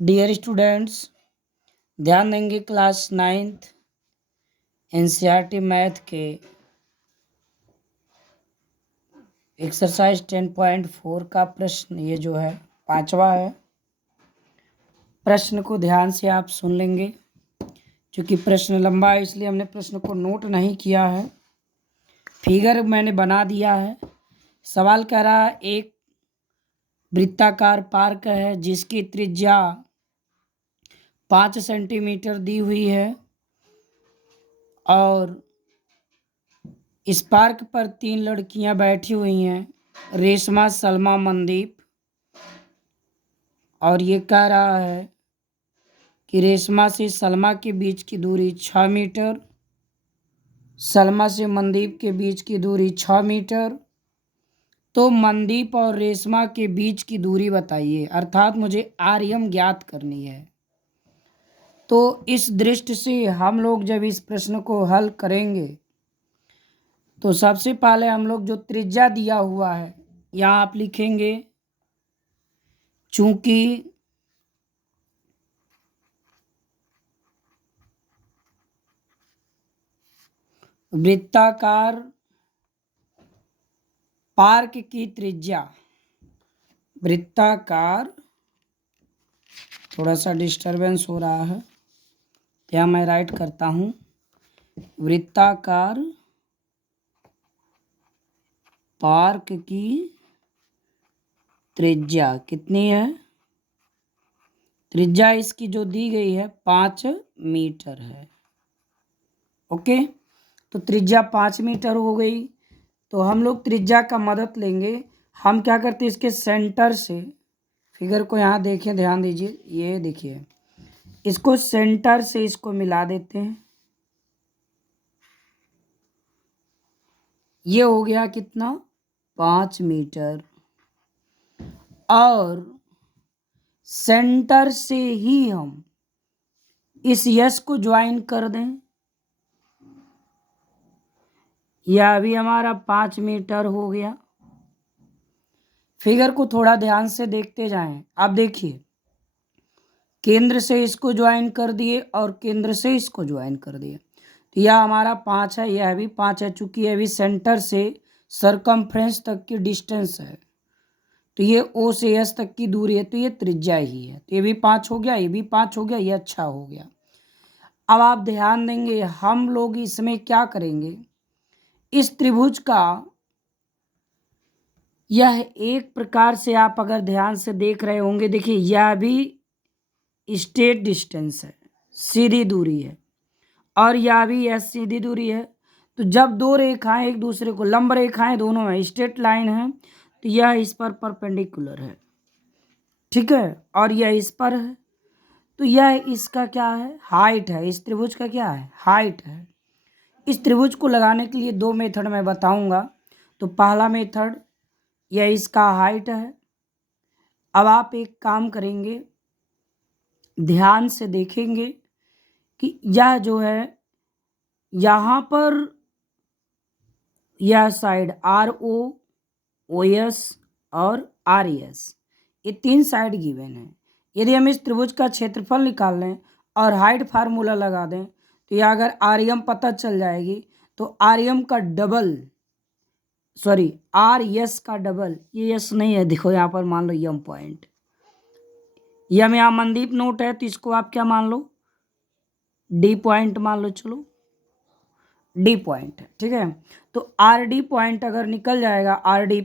Dear students, ध्यान देंगे class 9th NCERT math के एक्सरसाइज 10.4 का प्रश्न ये जो है 5वां है। प्रश्न को ध्यान से आप सुन लेंगे। क्योंकि प्रश्न लंबा है इसलिए हमने प्रश्न को नोट नहीं किया है। फिगर मैंने बना दिया है। सवाल कह रहा है एक वृत्ताकार पार्क है जिसकी त्रिज्या 5 सेंटीमीटर दी हुई है और इस पार्क पर 3 लड़कियां बैठी हुई हैं, रेशमा, सलमा, मनदीप। और ये कह रहा है कि रेशमा से सलमा के बीच की दूरी 6 मीटर, सलमा से मनदीप के बीच की दूरी 6 मीटर। तो मनदीप और रेशमा के बीच की दूरी बताइए, अर्थात मुझे आरएम ज्ञात करनी है। तो इस दृष्टि से हम लोग जब इस प्रश्न को हल करेंगे तो सबसे पहले हम लोग जो त्रिज्या दिया हुआ है यहाँ आप लिखेंगे। चूंकि वृत्ताकार पार्क की त्रिज्या, वृत्ताकार, थोड़ा सा डिस्टरबेंस हो रहा है, क्या मैं राइट करता हूँ। वृत्ताकार पार्क की त्रिज्या कितनी है? त्रिज्या इसकी जो दी गई है 5 मीटर है। ओके, तो त्रिज्या 5 मीटर हो गई। तो हम लोग त्रिज्या का मदद लेंगे। हम क्या करते हैं, इसके सेंटर से, फिगर को यहाँ देखें, ध्यान दीजिए, ये देखिए, इसको सेंटर से इसको मिला देते हैं। ये हो गया कितना? 5 मीटर। और सेंटर से ही हम इस यस को ज्वाइन कर दें। यह अभी हमारा 5 मीटर हो गया। फिगर को थोड़ा ध्यान से देखते जाएं। आप देखिए, केंद्र से इसको ज्वाइन कर दिए और केंद्र से इसको ज्वाइन कर दिए। तो यह हमारा 5 है, यह भी 5 है। चूंकि यह भी सेंटर से सरकमफ्रेंस तक की डिस्टेंस है, तो ये ओ से एस तक की दूरी है, तो ये त्रिज्या ही है। तो ये भी 5 हो गया, ये भी 5 हो गया, ये अच्छा हो गया। अब आप ध्यान देंगे, हम लोग इसमें क्या करेंगे, इस त्रिभुज का यह एक प्रकार से आप अगर ध्यान से देख रहे होंगे, देखिए यह भी स्ट्रेट डिस्टेंस है, सीधी दूरी है, और यह भी यह सीधी दूरी है। तो जब दो रेखाएं एक दूसरे को, लंब रेखाएं दोनों हैं, स्ट्रेट लाइन है, तो यह इस पर परपेंडिकुलर है, ठीक है, और यह इस पर है। तो यह इसका क्या है? हाइट है। इस त्रिभुज का क्या है? हाइट है। इस त्रिभुज को लगाने के लिए 2 मेथड मैं बताऊंगा। तो पहला मेथड, यह इसका हाइट है। अब आप एक काम करेंगे, ध्यान से देखेंगे कि यह जो है, यहाँ पर यह साइड आर ओ एस और आर एस, ये 3 साइड गिवन है। यदि हम इस त्रिभुज का क्षेत्रफल निकाल लें और हाइट फार्मूला लगा दें, तो यह अगर आर एम पता चल जाएगी, तो आर एम का डबल, सॉरी आर एस का डबल, ये यस नहीं है, देखो यहाँ पर मान लो यम पॉइंट, यम यहाँ मनदीप नोट है, तो इसको आप क्या मान लो? डी पॉइंट मान लो। चलो, डी पॉइंट है, ठीक है। तो आर डी पॉइंट अगर निकल जाएगा, आर डी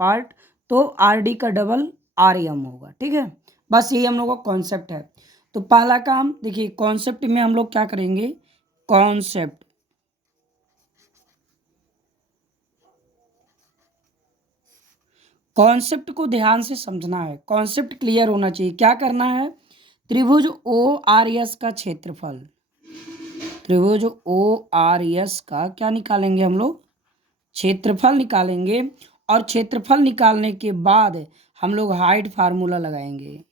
पार्ट, तो आर डी का डबल आर एम होगा, ठीक है। बस यही हम लोग का कॉन्सेप्ट है। तो पहला काम देखिए, कॉन्सेप्ट में हम लोग क्या करेंगे, कॉन्सेप्ट, कॉन्सेप्ट को ध्यान से समझना है, कॉन्सेप्ट क्लियर होना चाहिए। क्या करना है, त्रिभुज ओ आर एस का क्षेत्रफल, त्रिभुज ओ आर एस का क्या निकालेंगे हम लोग? क्षेत्रफल निकालेंगे। और क्षेत्रफल निकालने के बाद हम लोग हाइट फार्मूला लगाएंगे।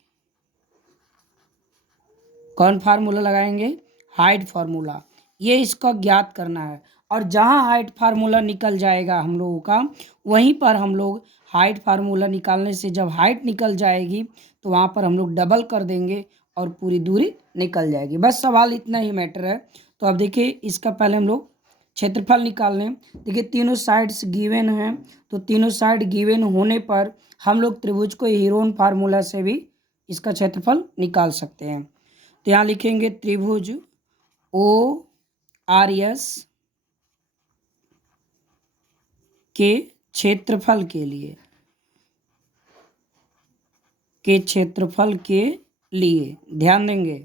कौन फार्मूला लगाएंगे? Height formula. ये इसका ज्ञात करना है। और जहाँ हाइट फार्मूला निकल जाएगा हम लोगों का, वहीं पर हम लोग हाइट फार्मूला निकालने से जब हाइट निकल जाएगी तो वहाँ पर हम लोग डबल कर देंगे और पूरी दूरी निकल जाएगी। बस सवाल इतना ही मैटर है। तो अब देखिए इसका पहले हम लोग क्षेत्रफल निकाल लें। देखिए तीनों साइड्स गिवन हैं, तो तीनों साइड गिवन होने पर हम लोग त्रिभुज को हीरोन फार्मूला से भी इसका क्षेत्रफल निकाल सकते हैं। तो यहाँ लिखेंगे त्रिभुज ओ आर एस के क्षेत्रफल के लिए ध्यान देंगे।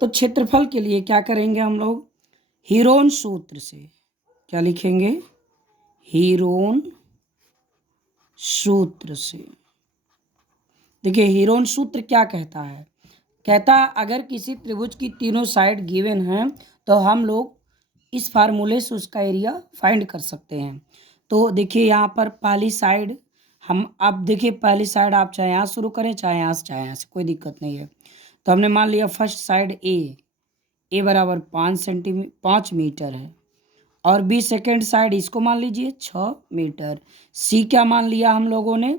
तो क्षेत्रफल के लिए क्या करेंगे हम लोग, हीरोन सूत्र से क्या लिखेंगे, हीरोन सूत्र से। देखिए हीरोन सूत्र क्या कहता है, कहता है अगर किसी त्रिभुज की तीनों साइड गिवन हैं तो हम लोग इस फार्मूले से उसका एरिया फाइंड कर सकते हैं। तो देखिए यहाँ पर पहली साइड हम, अब देखिए पहली साइड आप चाहे यहाँ शुरू करें चाहे यहाँ से, कोई दिक्कत नहीं है। तो हमने मान लिया फर्स्ट साइड ए बराबर 5 मीटर है, और बी सेकेंड साइड इसको मान लीजिए 6 मीटर। सी क्या मान लिया हम लोगों ने,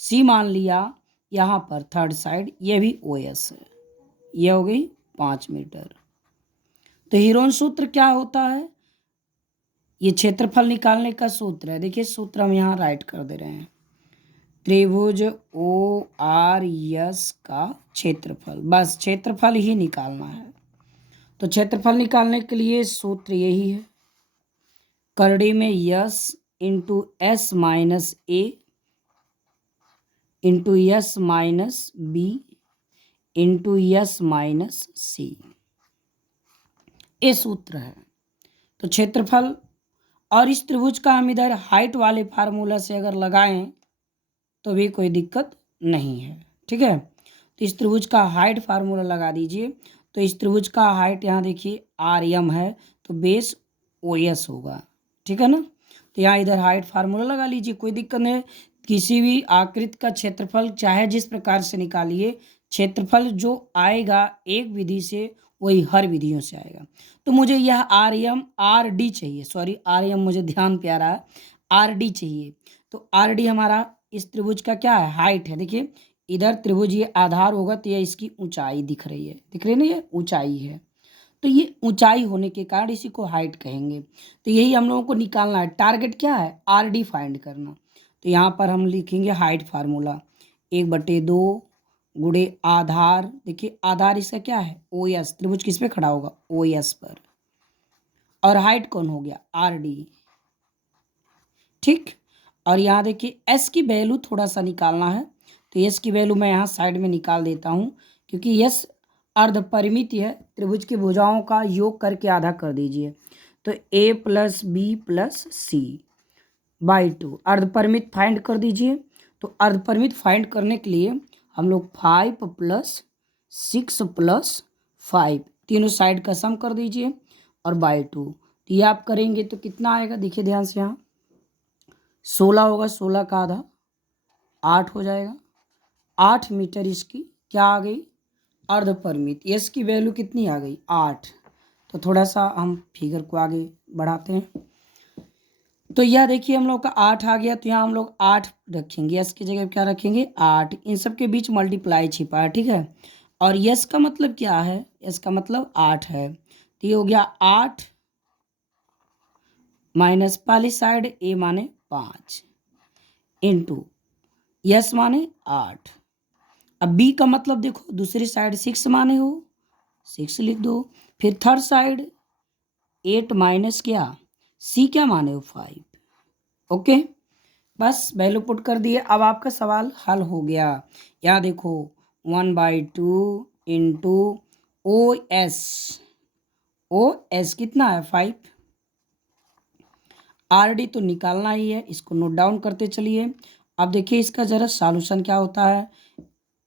सी मान लिया यहाँ पर थर्ड साइड, ये भी ओ एस है, ये हो गई 5 मीटर। तो हीरोन सूत्र क्या होता है, ये क्षेत्रफल निकालने का सूत्र है। देखिए सूत्र हम यहाँ राइट कर दे रहे हैं, त्रिभुज ओ आर एस का क्षेत्रफल, बस क्षेत्रफल ही निकालना है। तो क्षेत्रफल निकालने के लिए सूत्र यही है, करड़ी में s into s minus a into s minus b into s minus c, ये सूत्र है। तो क्षेत्रफल, और इस त्रिभुज का हम इधर हाइट वाले फार्मूला से अगर लगाएं तो भी कोई दिक्कत नहीं है, ठीक है। तो इस त्रिभुज का हाइट फार्मूला लगा दीजिए। तो इस त्रिभुज का हाइट यहाँ देखिए आर एम है, तो बेस ओ एस होगा, ठीक है ना। तो यहाँ इधर हाइट फार्मूला लगा लीजिए, कोई दिक्कत नहीं। किसी भी आकृति का क्षेत्रफल चाहे जिस प्रकार से निकालिए, क्षेत्रफल जो आएगा एक विधि से वही हर विधियों से आएगा। तो मुझे यह आर डी चाहिए, सॉरी आर एम मुझे ध्यान पे आ रहा है, आर डी चाहिए। तो आर डी हमारा इस त्रिभुज का क्या है, हाइट है। देखिए इधर त्रिभुज ये आधार होगा तो ये इसकी ऊंचाई दिख रही है, दिख रही है ना, ये ऊंचाई है। तो ये ऊंचाई होने के कारण इसी को हाइट कहेंगे। तो यही हम लोगों को निकालना है, टारगेट क्या है, आर डी फाइंड करना। तो यहाँ पर हम लिखेंगे हाइट फार्मूला 1/2 गुणे आधार। देखिए आधार इसका क्या है, ओ एस, त्रिभुज किस पे खड़ा होगा, ओ एस पर, और हाइट कौन हो गया, आर डी, ठीक। और यहाँ देखिए एस की वैल्यू थोड़ा सा निकालना है, तो एस की वैल्यू मैं यहाँ साइड में निकाल देता हूँ, क्योंकि एस अर्ध परिमित है, त्रिभुज की भुजाओं का योग करके आधा कर दीजिए। तो a plus b plus c by 2 अर्ध परिमित फाइंड कर दीजिए। तो अर्ध परिमित फाइंड करने के लिए हम लोग 5 + 6 + 5 तीनों साइड का सम कर दीजिए और बाई 2। तो ये आप करेंगे तो कितना आएगा, देखिए ध्यान से, यहाँ 16 होगा, 16 का आधा 8 हो जाएगा। 8 मीटर इसकी क्या आ गई, अर्ध परिमित। एस की वैल्यू कितनी आ गई, 8। तो थोड़ा सा हम फिगर को आगे बढ़ाते हैं। तो यह देखिए हम लोग का 8 आ गया, तो यहाँ हम लोग 8 रखेंगे, एस की जगह क्या रखेंगे, 8। इन सब के बीच मल्टीप्लाई छिपा है, ठीक है। और यस का मतलब क्या है, एस का मतलब 8 है। तो ये हो गया 8 माइनस पहली साइड ए माने 5 इंटू यस माने 8। अब बी का मतलब देखो दूसरी साइड 6 माने हो, 6 लिख दो। फिर थर्ड साइड 8 माइनस क्या, सी क्या माने हो, 5। ओके, बस वैल्यू पुट कर दिए। अब आपका सवाल हल हो गया। यहाँ देखो 1/2 इंटू ओ एस कितना है, 5। आर डी तो निकालना ही है, इसको नोट डाउन करते चलिए। अब देखिए इसका ज़रा सॉल्यूशन क्या होता है।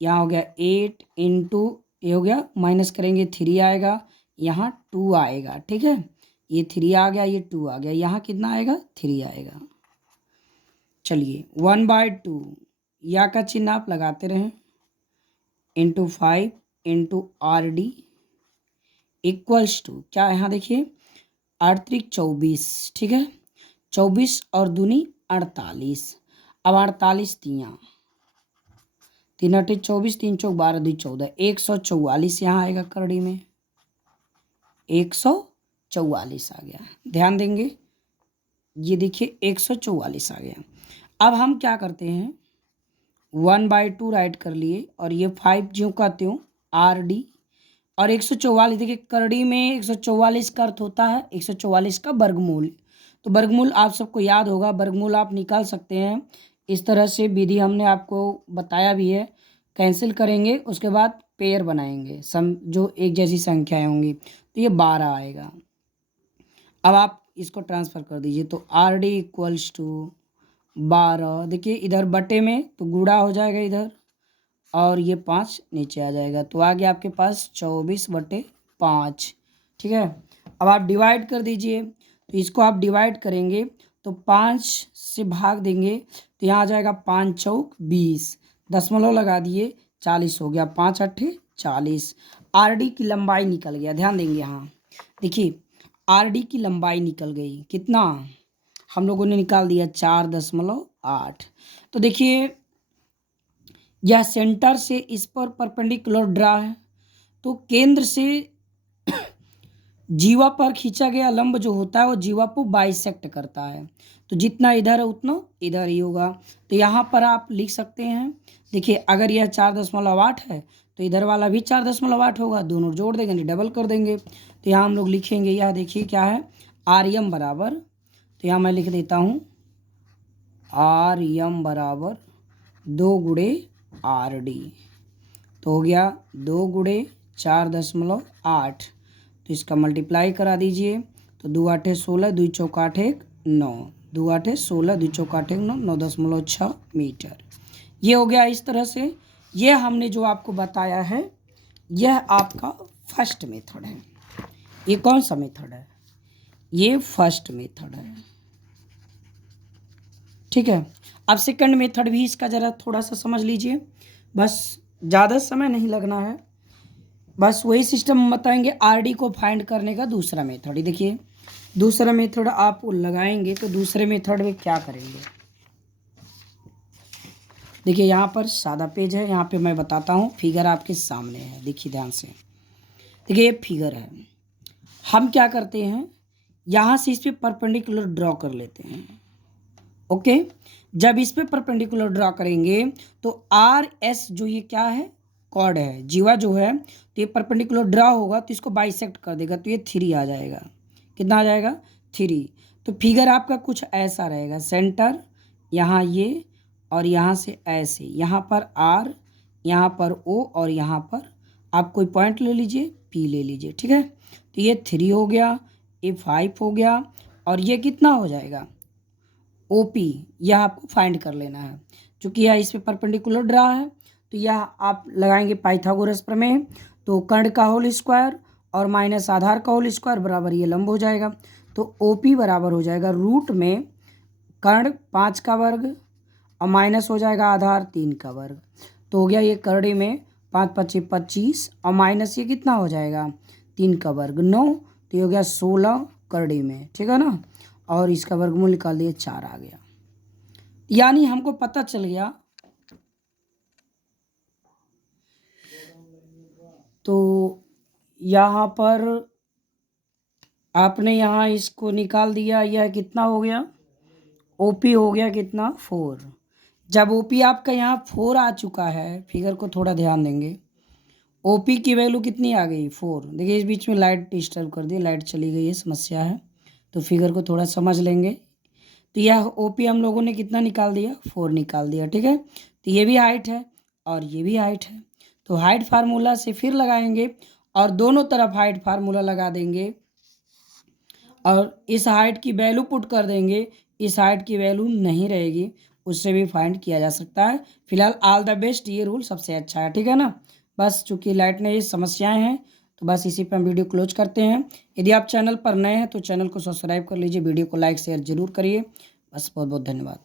यहाँ हो गया 8 इंटू, ये हो गया माइनस करेंगे 3 आएगा, यहाँ 2 आएगा, ठीक है। ये 3 आ गया, ये 2 आ गया, यहाँ कितना आएगा, 3 आएगा। चलिए 1/2 या का चिन्ह आप लगाते रहें, into 5 into R D equals to क्या, यहाँ देखिए 8 × 24, ठीक है। 24 और दूनी 48। अब 48 तियाँ, 3 8 24, 3 चौक 12, 2 14, 144 यहाँ आएगा करड़ी में, 144 आ गया। ध्यान देंगे, ये देखिए 144 आ गया। अब हम क्या करते हैं, 1/2 राइट कर लिए और ये 5 ज्यों का त्यों RD और 144। देखिए करड़ी में 144 का अर्थ होता है 144 का वर्गमूल। तो वर्गमूल आप सबको याद होगा, वर्गमूल आप निकाल सकते हैं। इस तरह से विधि हमने आपको बताया भी है। कैंसिल करेंगे, उसके बाद पेयर बनाएंगे, सम जो एक जैसी संख्याएं होंगी, तो ये 12 आएगा। अब आप इसको ट्रांसफ़र कर दीजिए, तो RD इक्वल्स टू 12। देखिए इधर बटे में तो गुणा हो जाएगा इधर, और ये 5 नीचे आ जाएगा, तो आ गया आपके पास 24/5। ठीक है, अब आप डिवाइड कर दीजिए, तो इसको आप डिवाइड करेंगे तो 5 से भाग देंगे तो यहाँ आ जाएगा 5 चौक 20, दशमलव लगा दिए 40 हो गया, 5 8 40। RD की लंबाई निकल गया। ध्यान देंगे यहाँ, देखिए RD की लंबाई निकल गई, कितना हम लोगों ने निकाल दिया 4.8। तो देखिए यह सेंटर से इस पर परपेंडिकुलर ड्रा है, तो केंद्र से जीवा पर खींचा गया लंब जो होता है वो जीवा को बाइसेक्ट करता है, तो जितना इधर है उतना इधर ही होगा। तो यहाँ पर आप लिख सकते हैं, देखिए अगर यह 4.8 है तो इधर वाला भी 4.8 होगा, दोनों जोड़ देंगे, डबल कर देंगे। तो यहाँ हम लोग लिखेंगे, यह देखिए क्या है, RM बराबर, तो यहाँ मैं लिख देता हूँ RM बराबर 2 गुणे RD, तो हो गया 2 गुणे 4.8। तो इसका मल्टीप्लाई करा दीजिए, तो 2 8 16, 2 चौक 8 1 9, 2 8 16, 2 चौक 8 1 9, 9.6 मीटर। ये हो गया इस तरह से। ये हमने जो आपको बताया है यह आपका फर्स्ट मेथड है। ये कौन सा मेथड है, ये फर्स्ट मेथड है। ठीक है, अब सेकंड मेथड भी इसका ज़रा थोड़ा सा समझ लीजिए, बस ज़्यादा समय नहीं लगना है, बस वही सिस्टम बताएंगे। RD को फाइंड करने का दूसरा मेथड ही देखिए, दूसरा मेथड आप लगाएंगे तो दूसरे मेथड में क्या करेंगे, देखिए यहाँ पर सादा पेज है, यहाँ पे मैं बताता हूँ, फिगर आपके सामने है, देखिए ध्यान से। देखिए ये फिगर है, हम क्या करते हैं यहाँ से इस पर परपेंडिकुलर ड्रॉ कर लेते हैं। ओके, जब इस पे परपेंडिकुलर ड्रॉ करेंगे तो RS जो ये क्या है, कॉर्ड है, जीवा जो है, तो ये परपेंडिकुलर ड्रॉ होगा तो इसको बाइसेक्ट कर देगा, तो ये 3 आ जाएगा। कितना आ जाएगा, 3। तो फिगर आपका कुछ ऐसा रहेगा, सेंटर यहाँ ये और यहाँ से ऐसे, यहाँ पर R, यहाँ पर O और यहाँ पर आप कोई पॉइंट ले लीजिए, P ले लीजिए। ठीक है, तो ये 3 हो गया, ये 5 हो गया, और ये कितना हो जाएगा OP, यह आपको फाइंड कर लेना है। चूँकि यह इस पे परपेंडिकुलर ड्रा है तो यह आप लगाएंगे पाइथागोरस प्रमेय, तो कर्ण का होल स्क्वायर और माइनस आधार का होल स्क्वायर बराबर ये लंब हो जाएगा। तो OP बराबर हो जाएगा रूट में कर्ण 5 का वर्ग और माइनस हो जाएगा आधार 3 का वर्ग, तो हो गया ये करड़ी में 5 5 25 और माइनस ये कितना हो जाएगा 3 का वर्ग 9, तो ये हो गया 16 करड़ी में। ठीक है ना, और इसका वर्गमूल निकाल दिए 4 आ गया, यानी हमको पता चल गया। तो यहाँ पर आपने यहाँ इसको निकाल दिया, यह कितना हो गया, OP हो गया कितना 4। जब OP आपका यहाँ 4 आ चुका है, फिगर को थोड़ा ध्यान देंगे, OP की वैल्यू कितनी आ गई 4। देखिए इस बीच में लाइट डिस्टर्ब कर दी, लाइट चली गई है, समस्या है, तो फिगर को थोड़ा समझ लेंगे। तो यह OP हम लोगों ने कितना निकाल दिया, 4 निकाल दिया। ठीक है, तो ये भी हाइट है और ये भी हाइट है, तो हाइट फार्मूला से फिर लगाएंगे और दोनों तरफ हाइट फार्मूला लगा देंगे और इस हाइट की वैल्यू पुट कर देंगे, इस हाइट की वैल्यू नहीं रहेगी, उससे भी फाइंड किया जा सकता है। फिलहाल ऑल द बेस्ट, ये रूल सबसे अच्छा है। ठीक है ना, बस चूँकि लाइट ने ये समस्याएं हैं तो बस इसी पर हम वीडियो क्लोज करते हैं। यदि आप चैनल पर नए हैं तो चैनल को सब्सक्राइब कर लीजिए, वीडियो को लाइक शेयर जरूर करिए। बस बहुत बहुत धन्यवाद।